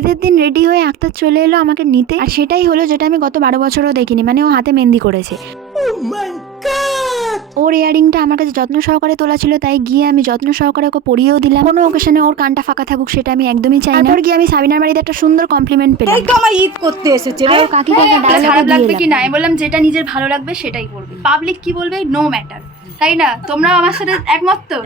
ঈদের দিন রেডি হয়ে আক্তার চলে এলো আমাকে নিতে, আর সেটাই হলো যেটা আমি গত 12 বছরও দেখিনি, মানে ও হাতে মেহেন্দি করেছে। ওর ইয়ারিংটা আমার কাছে যত্ন সহকারে তোলা ছিল, তাই গিয়ে আমি যত্ন সহকারে ওকে পরিয়েও দিলাম। কোনো ওকেশনে ওর কানটা ফাঁকা থাকুক সেটা আমি একদমই চাই না। তারপর গিয়ে আমি সাবিনার বাড়িতে একটা সুন্দর কমপ্লিমেন্ট পেলাম। এই তো আমার ঈদ করতে এসেছে রে। আর কাকিকে একটা ডায়লগ খারাপ দিয়ে লাগবে এলাম। কি না, আমি বললাম যেটা নিজের ভালো লাগবে সেটাই করবে, পাবলিক কি বলবে নো ম্যাটার, তাই না? তোমরা আমার সাথে একমত তো?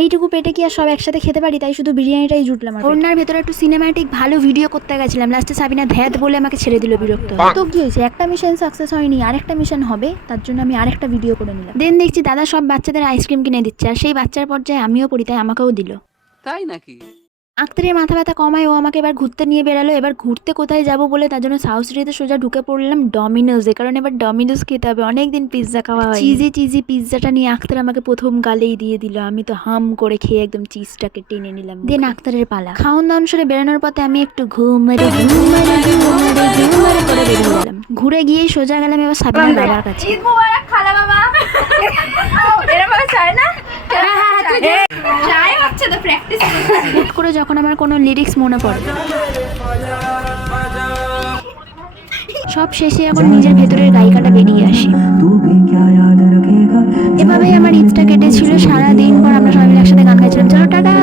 এইটুকু পেটে কি আর সব একসাথে খেতে পারি, তাই শুধু বিরিয়ানিটাই জুটলাম। ওনার ভেতরে একটু সিনেম্যাটিক ভালো ভিডিও করতে গেছিলাম, লাস্টে সাবিনা ধ্যাত বলে আমাকে ছেড়ে দিল বিরক্ত। তো কি হয়েছে, একটা মিশন সাকসেস হয়নি, আরেকটা মিশন হবে, তার জন্য আমি আরেকটা ভিডিও করে নিলাম। দেন দেখছি দাদা সব বাচ্চাদের আইসক্রিম কিনে দিচ্ছে, আর সেই বাচ্চার পর্যায়ে আমিও পড়ি, তাই আমাকেও দিল। তাই নাকি? আক্তারের মাথা ব্যথা কমায় ও আমাকে এবার ঘুরতে নিয়ে বেরালো। এবার ঘুরতে কোথায় যাব বলে তার জন্য সাউথ সিটিতে সোজা ঢুকে পড়লাম ডমিনোজে, কারণ এবার ডমিনোজ খেতে হবে, অনেকদিন পিৎজা খাওয়া হয়। চিজি পিৎজাটা নিয়ে আক্তার আমাকে প্রথম গালেই দিয়ে দিল। আমি তো হাম করে খেয়ে একদম চিজটাকে টেনে নিলাম। দেন আক্তারের পালা। খাওন দাওন সরে বেরানোর পথে আমি একটু ঘুমারে করে বেরিয়ে গেলাম। ঘুরে গিয়েই সোজা গেলাম এবার সাবিনার বাবার কাছে। ঈদ মুবারক খালা বাবা। এরকম চাই না? চাই হচ্ছে তো প্র্যাকটিস। হুট করে যখন আমার কোনো লিরিক্স মনে পড়ে, সব শেষে এখন নিজের ভেতরের গায়িকাটা বেরিয়ে আসে। এভাবেই আমার ঈদটা কেটেছিল। সারা দিন পর আমরা সবাই মিলে একসাথে গান গাইছিলাম। চলো টাটা।